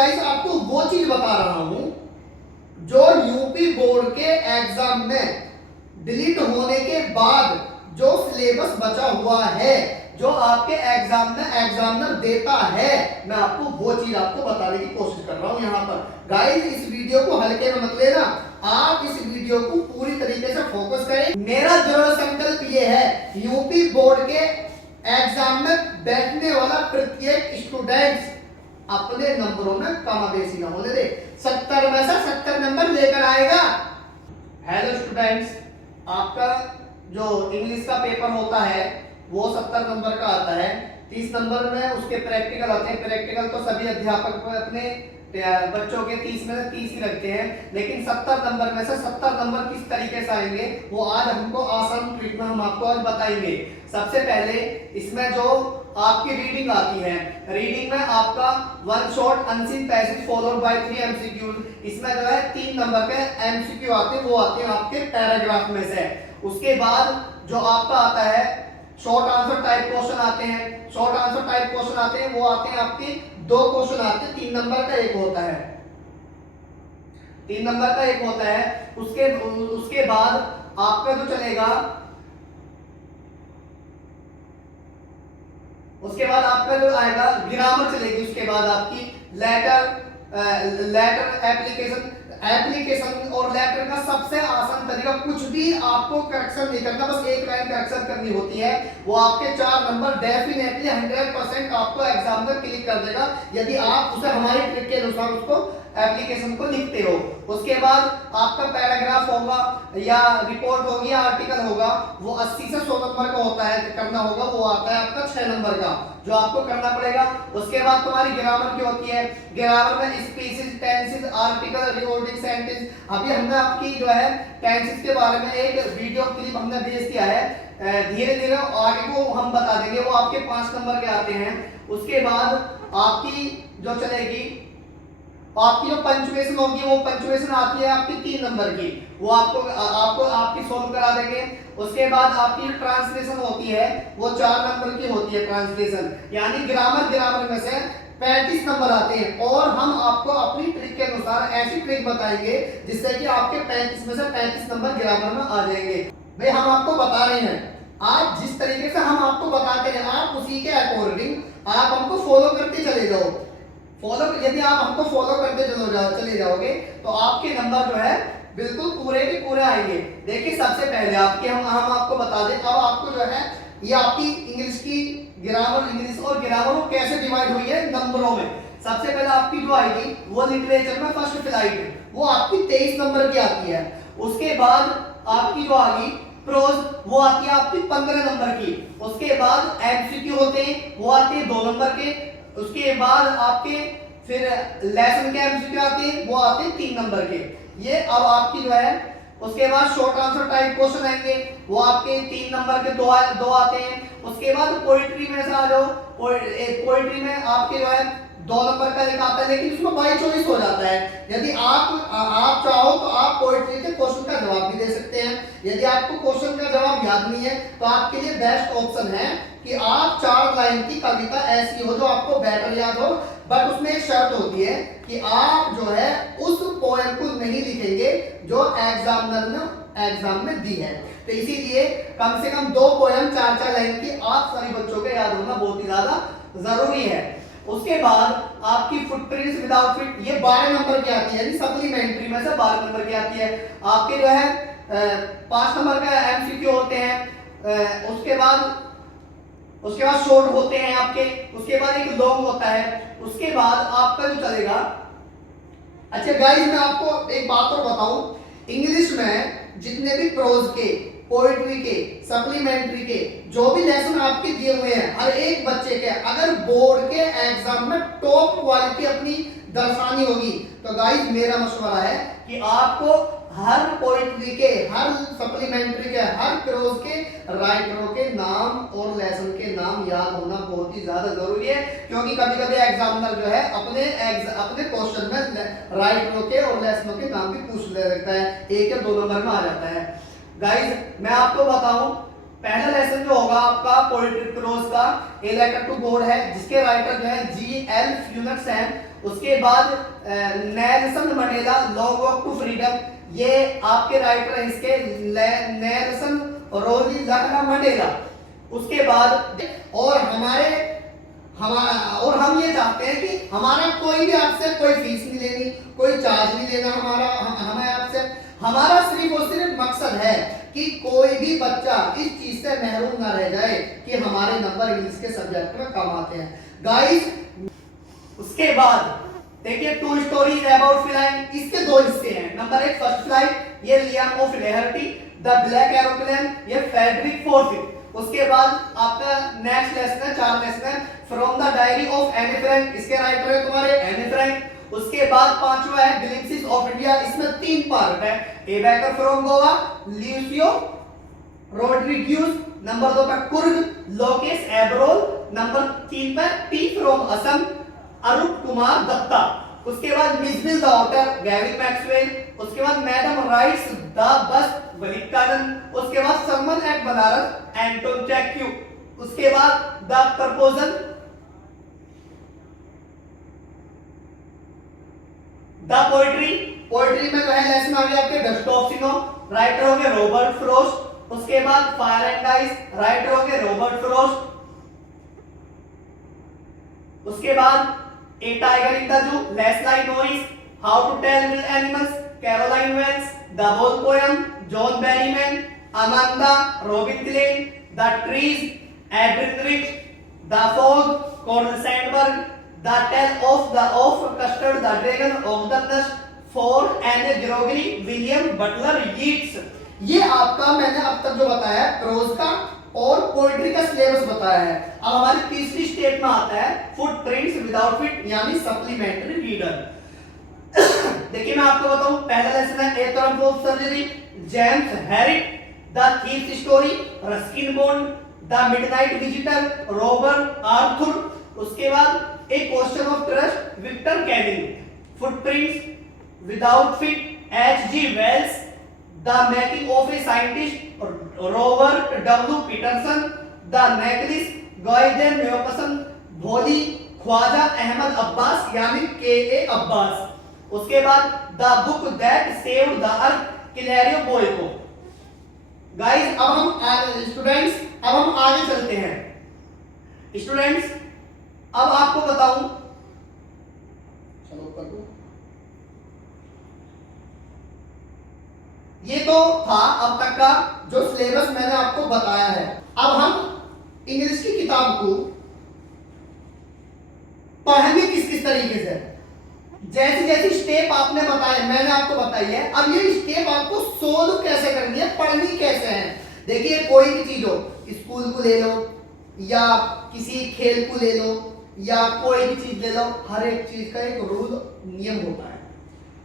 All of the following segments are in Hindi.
गाइस आपको वो चीज बता रहा हूं जो यूपी बोर्ड के एग्जाम में डिलीट होने के बाद जो सिलेबस बचा हुआ है, जो आपके एग्जाम में एग्जामिनर देता है, मैं आपको वो चीज आपको बताने की कोशिश कर रहा हूं यहां पर। गाइस इस वीडियो को हल्के में मत लेना, आप इस वीडियो को पूरी तरीके से फोकस करें। मेरा दृढ़ संकल्प ये है, यूपी बोर्ड के एग्जाम में बैठने वाला प्रत्येक स्टूडेंट अपने नंबरों में कमाबेशी ना होने दे, 70 में से 70 नंबर लेकर आएगा। हेलो स्टूडेंट्स, आपका जो इंग्लिश का पेपर होता है वो 70 नंबर का आता है। 30 नंबर में उसके प्रैक्टिकल आते हैं। प्रैक्टिकल तो सभी अध्यापक अपने बच्चों के 30 में से 30 ही रखते हैं, लेकिन 70 नंबर में से 70 नंबर किस तरीके से आएंगे वो आज हमको आसान ट्रिक में हम आपको आज बताएंगे। सबसे पहले इसमें जो आपकी रीडिंग आती है, रीडिंग में आपका one shot unseen passage followed by 3 MCQs, इसमें जो है 3 नंबर के एमसीक्यू आते हैं, वो आते हैं आपके पैराग्राफ में से। उसके बाद जो आपका आता है शॉर्ट आंसर टाइप क्वेश्चन आते हैं। शॉर्ट आंसर टाइप क्वेश्चन आते हैं, वो आते हैं आपके 2 क्वेश्चन आते हैं, 3 नंबर का एक होता है, 3 नंबर का एक होता है। उसके बाद आपका जो चलेगा, उसके बाद आपका जो आएगा ग्रामर चलेगी। उसके बाद आपकी लेटर एप्लीकेशन और लेटर का सबसे आसान तरीका, कुछ भी आपको करेक्शन नहीं करना, बस एक लाइन करेक्शन करनी होती है, वो आपके 4 नंबर डेफिनेटली 100% आपको एग्जामिनर क्लिक कर देगा यदि आप उसे हमारी ट्रिक के अनुसार उसको एप्लीकेशन को लिखते हो। उसके बाद आपका पैराग्राफ होगा या रिपोर्ट होगी या आर्टिकल होगा, वो 80 से 100 नंबर का होता है, करना होगा, वो आता है आपका 6 नंबर का जो आपको करना पड़ेगा। उसके बाद तुम्हारी ग्रामर की होती है। ग्रामर में species, tenses, article, recording sentence. अभी हमने आपकी जो है टेंसेस के बारे में एक वीडियो क्लिप हमने भेज दिया है, धीरे धीरे आगे को हम बता देंगे, वो आपके 5 नंबर के आते हैं। उसके बाद आपकी जो चलेगी, आपकी जो पंचुएशन होगी, वो पंचुएशन आती है आपकी 3 नंबर की, वो आपको आपकी सोल्व करा देंगे। उसके बाद आपकी ट्रांसलेशन होती है, वो 4 नंबर की होती है ट्रांसलेशन, यानी ग्रामर में से 35 नंबर आते हैं। और हम आपको अपनी ट्रिक के अनुसार ऐसी ट्रिक बताएंगे जिससे कि आपके 35 में से 35 नंबर ग्रामर में आ जाएंगे। भाई हम आपको बता रहे हैं, आज जिस तरीके से हम आपको बताते हैं, आप उसी के अकॉर्डिंग आप हमको फॉलो करते चले जाओ। यदि आप हमको फॉलो करते चले जाओगे तो आपके नंबर जो है बिल्कुल पूरे के पूरे आएंगे। देखिए सबसे पहले आपके हम आपको बता दें, अब आपको जो है ये आपकी इंग्लिश की इंग्लिश और ग्रामर कैसे डिवाइड हुई है नंबरों में। सबसे पहले आपकी जो आएगी वो लिटरेचर में फर्स्ट फ्लाइट, वो आपकी 23 नंबर की आती है। उसके बाद आपकी जो आएगी प्रोज, वो आती है आपकी 15 नंबर की। उसके बाद एमसीक्यू होते हैं, वो आते हैं 2 नंबर के। उसके बाद आपके फिर लेसन के एमसीक्यू आते हैं, वो आते हैं 3 नंबर के। ये अब आपकी जो है, उसके बाद शॉर्ट आंसर टाइप क्वेश्चन आएंगे, वो आपके 3 नंबर के 2 आते हैं। उसके बाद पोइट्री में से आ जाओ, पोइट्री में आपके जो है 2 नंबर का एक आता है, लेकिन उसमें बाई चॉइस हो जाता है। यदि आप चाहो तो आप पोइट्री के क्वेश्चन का जवाब भी दे सकते हैं। यदि आपको क्वेश्चन का जवाब याद नहीं है तो आपके लिए बेस्ट ऑप्शन है कि आप 4 लाइन की कविता ऐसी हो जो आपको बेटर याद हो, बट उसमें एक शर्त होती है कि आप जो है उस पोएम को नहीं लिखेंगे जो एग्जामिनर ने एग्जाम में दी है। तो इसीलिए कम से कम 2 पोएम 4-4 लाइन की आप सभी बच्चों के याद होना बहुत ही ज्यादा जरूरी है। उसके बाद आपकी फुटप्रिंट्स विदाउट फिट, ये 12 नंबर की आती है, यानी सप्लीमेंट्री में से 12 नंबर की आती है। आपके जो है 5 नंबर का एमसीक्यू होते हैं। उसके बाद शॉर्ट होते हैं आपके। उसके बाद एक लॉन्ग होता है। उसके बाद आपका जो चलेगा, अच्छा गाइस मैं आपको एक बात और बताऊं, इंग्लिश में जितने भी प्रोज के, पोएट्री के, सप्लीमेंट्री के जो भी लेसन आपके दिए हुए हैं, हर एक बच्चे के अगर बोर्ड के एग्जाम में टॉप क्वालिटी अपनी दर्शानी होगी तो गाइस मेरा मशवरा है कि आपको हर पोएट्री के, हर सप्लीमेंट्री के, हर प्रोज के राइटरों के नाम और लेसन के नाम याद होना बहुत ही ज्यादा जरूरी है, क्योंकि कभी कभी एग्जामिनर जो है अपने क्वेश्चन में राइटरों के और लेसनों के नाम भी पूछ लेता है, 1 या 2 नंबर में आ जाता है। गाइस मैं आपको बताऊं, पहला लेसन जो होगा आपका पोएट्री प्रोज का, ए लेटर टू बोर्ड है, जिसके राइटर जो है GL फ्यूनक्स हैं। उसके बाद Nelson Mandela long walk to freedom, ये आपके राइटर हैं इसके नेल्सन रोलिला मंडेला। उसके बाद और हम ये चाहते हैं कि हमारा कोई भी आपसे कोई फीस नहीं लेनी, कोई चार्ज नहीं लेना हमें आपसे। हमारा सिर्फ और सिर्फ मकसद है कि कोई भी बच्चा इस चीज से महरूम ना रह जाए कि हमारे नंबर इंग्लिश के सब्जेक्ट में कम आते हैं गाइस। उसके बाद देखिए टू स्टोरीज अबाउट फ्लाइंग, इसके दो हिस्से हैं। नंबर 1 फर्स्ट फ्लाइट, ये Liam O'Flaherty, the black aeroplane, ये फ्रेडरिक फोर्सिथ। उसके बाद आपका नेक्स्ट लेसन है, 4 लेसन है, from the diary of Anne Frank, इसके राइटर है तुम्हारे एनी फ्रैंक। उसके बाद 5वां है ग्लिम्पसेस ऑफ इंडिया, इसमें 3 पार्ट है, ए Baker from Goa, ल्यूसियो Rodriguez, number 2 पे कुर्ग लोकेश एब्रोल, नंबर 3 पे टी फ्रॉम असम अरूप कुमार दत्ता। उसके बाद मिसबिल द ऑटर गैरी मैक्सवेल, उसके बाद मैडम राइट्स द बस वलिकानंद, उसके बाद समवन एट बनारस एंटोन चैक्यू, उसके बाद द प्रपोजल द पोएट्री में जो है लेसन आ गया आपके डस्टोव्स्की, राइटर हो गए रॉबर्ट फ्रॉस्ट। उसके बाद फायर एंड आइस, राइटर हो गए रॉबर्ट फ्रॉस्ट। उसके बाद a tiger in the zoo Leslie Norris, how to tell wild animals Carolyn Wells, the whole poem John Berryman, Amanda Robin Klein, the trees Adrienne Rich, the fog Carl Sandburg, the tale of custard the dragon ऑफ द Nash for Anne Gregory William Butler Yeats. ये आपका मैंने अब तक जो बताया है प्रोज का और पोएट्री का सिलेबस बताया है। अब हमारी तीसरी स्टेप में आता है फुटप्रिंट्स विदाउट फिट यानी सप्लीमेंट्री रीडर। देखिए मैं आपको बताऊं, पहला लेसन है a triumph of surgery, James Herriot, the thief story, Ruskin Bond, the midnight visitor, Robert Arthur. उसके बाद a question of trust, Victor Canning, footprints without feet, H G. Wells, the making of a scientist, Robert W Peterson, the necklace, Guy de Maupassant, Bholi, Khwaja Ahmad Abbas यानी के.ए. अब्बास। उसके बाद the book that saved the earth, Claire Boiko. Guys अब हम स्टूडेंट्स अब हम आगे चलते हैं। स्टूडेंट्स अब आपको बताऊं, चलो कर दो, ये तो था अब तक का जो सिलेबस मैंने आपको बताया है। अब हम इंग्लिश की किताब को पढ़ेंगे किस तरीके से, जैसी जैसी स्टेप आपने बताए मैंने आपको बताई है, अब ये स्टेप आपको सोल्व कैसे करनी है, पढ़नी कैसे है। देखिए कोई भी चीज हो, स्कूल को ले लो या किसी खेल को ले लो या कोई भी चीज ले लो, हर एक चीज का एक रूल नियम होता है।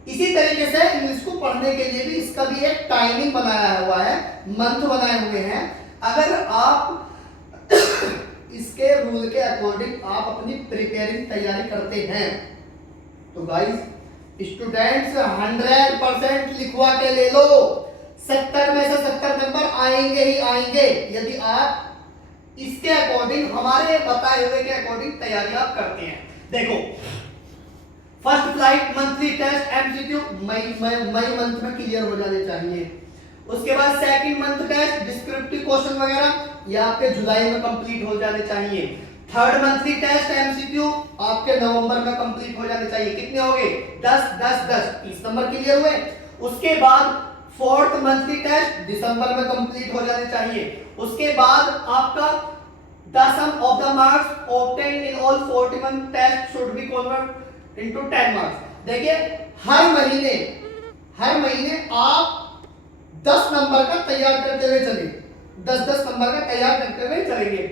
इसी तरीके से इंग्लिश को पढ़ने के लिए भी इसका भी एक टाइमिंग बनाया हुआ है, मंथ बनाए हुए हैं। अगर आप इसके रूल के अकॉर्डिंग आप अपनी प्रिपेयरिंग तैयारी करते हैं तो गाइस स्टूडेंट्स 100% लिखवा के ले लो, 70 में से 70 नंबर आएंगे ही आएंगे यदि आप इसके अकॉर्डिंग हमारे बताए हुए के अकॉर्डिंग तैयारी आप करते हैं। देखो first flight monthly test MCQ May month में क्लियर हो जाने चाहिए। उसके बाद second month test descriptive question वगैरह ये आपके जुलाई में कंप्लीट हो जाने चाहिए। थर्ड मंथली टेस्ट एमसीक्यू आपके नवंबर में कंप्लीट हो जाने चाहिए। कितने हो गए 10 10 10 30 नंबर क्लियर हुए। उसके बाद फोर्थ मंथली टेस्ट दिसंबर में कंप्लीट हो जाने चाहिए। उसके बाद आपका the sum of the marks obtained in all 41 tests should be converted into 10 marks। देखिए हर महीने आप 10 नंबर का तैयार करते हुए चलिए, 10 10 नंबर का तैयार करते हुए चलेंगे।